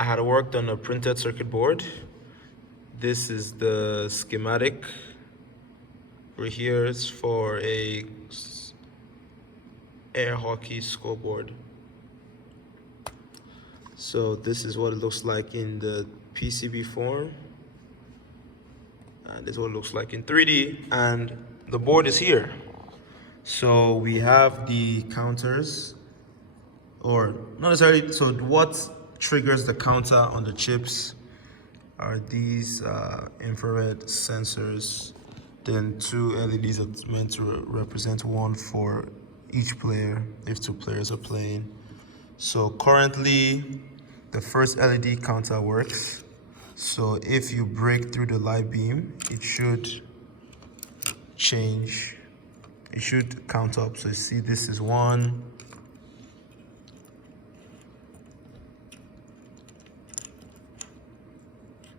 I had worked on a printed circuit board. This is the schematic. Right here is for a air hockey scoreboard. So this is what it looks like in the PCB form. And this is what it looks like in 3D. And the board is here. So we have the counters, or not necessarily. So what triggers the counter on the chips are these infrared sensors. Then 2 LEDs that's meant to represent one for each player if 2 players are playing. So currently the first LED counter works. So if you break through the light beam, it should change. It should count up. So you see this is 1,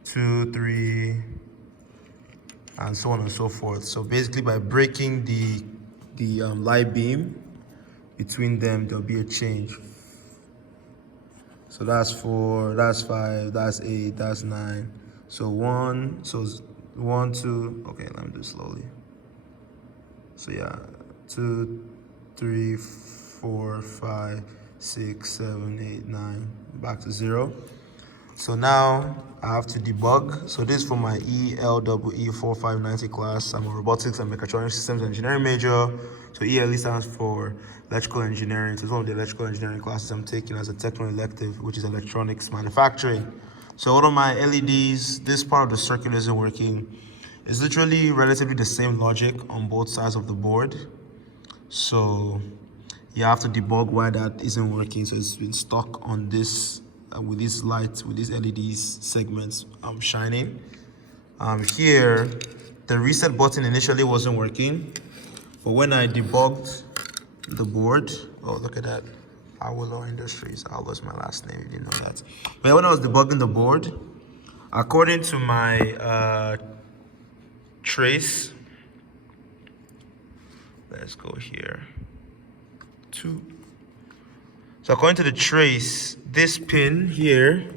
2, 3, and so on and so forth. So basically by breaking the light beam between them, there'll be a change. So that's 4, that's 5, that's 8, that's 9. So 1, so 1, 2, okay, let me do it slowly. So yeah, 2, 3, 4, 5, 6, 7, 8, 9, back to 0. So now I have to debug. So this is for my ELEE 4590 class. I'm a robotics and mechatronics systems engineering major. So ELE stands for electrical engineering. So it's one of the electrical engineering classes I'm taking as a techno elective, which is electronics manufacturing. So all of my LEDs, this part of the circuit isn't working. It's literally relatively the same logic on both sides of the board. So you have to debug why that isn't working. So it's been stuck on this with these lights, with these LEDs segments shining. Here, the reset button initially wasn't working, but when I debugged the board, oh look at that, Awolo Industries, Awolo is my last name, if you didn't know that. But when I was debugging the board, according to my trace, let's go here, 2. So according to the trace, this pin here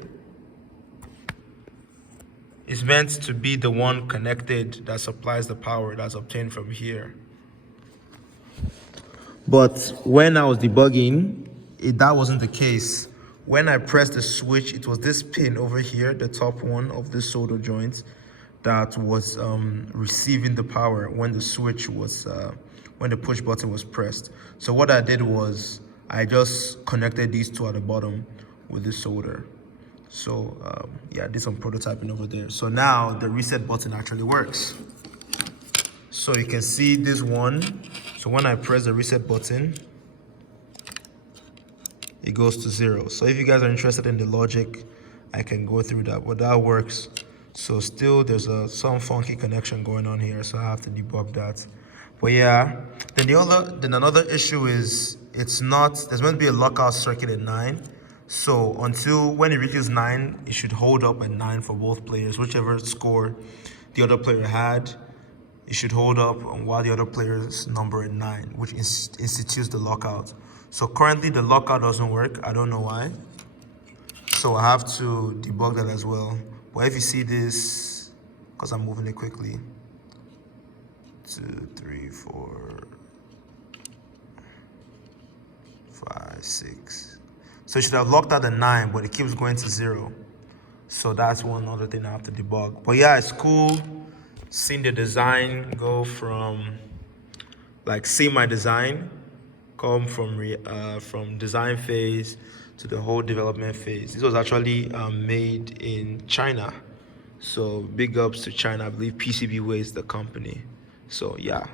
is meant to be the one connected that supplies the power that's obtained from here. But when I was debugging, that wasn't the case. When I pressed the switch, it was this pin over here, the top one of this solder joint, that was receiving the power when the switch was, when the push button was pressed. So what I did was, I just connected these 2 at the bottom with this solder. So yeah, I did some prototyping over there. So now the reset button actually works. So you can see this one. So when I press the reset button, it goes to 0. So if you guys are interested in the logic, I can go through that, but that works. So still there's some funky connection going on here, so I have to debug that. But yeah, then another issue is there's meant to be a lockout circuit at 9. So until when it reaches 9, it should hold up at 9 for both players. Whichever score the other player had, it should hold up while the other player's number at 9, which institutes the lockout. So currently the lockout doesn't work. I don't know why. So I have to debug that as well. But if you see this, because I'm moving it quickly, 2, 3, 4, 5, 6. So it should have locked out at 9, but it keeps going to 0. So that's one other thing I have to debug. But yeah, it's cool seeing the design go from, like, seeing my design come from design phase to the whole development phase. This was actually made in China. So big ups to China. I believe PCB is the company. So yeah.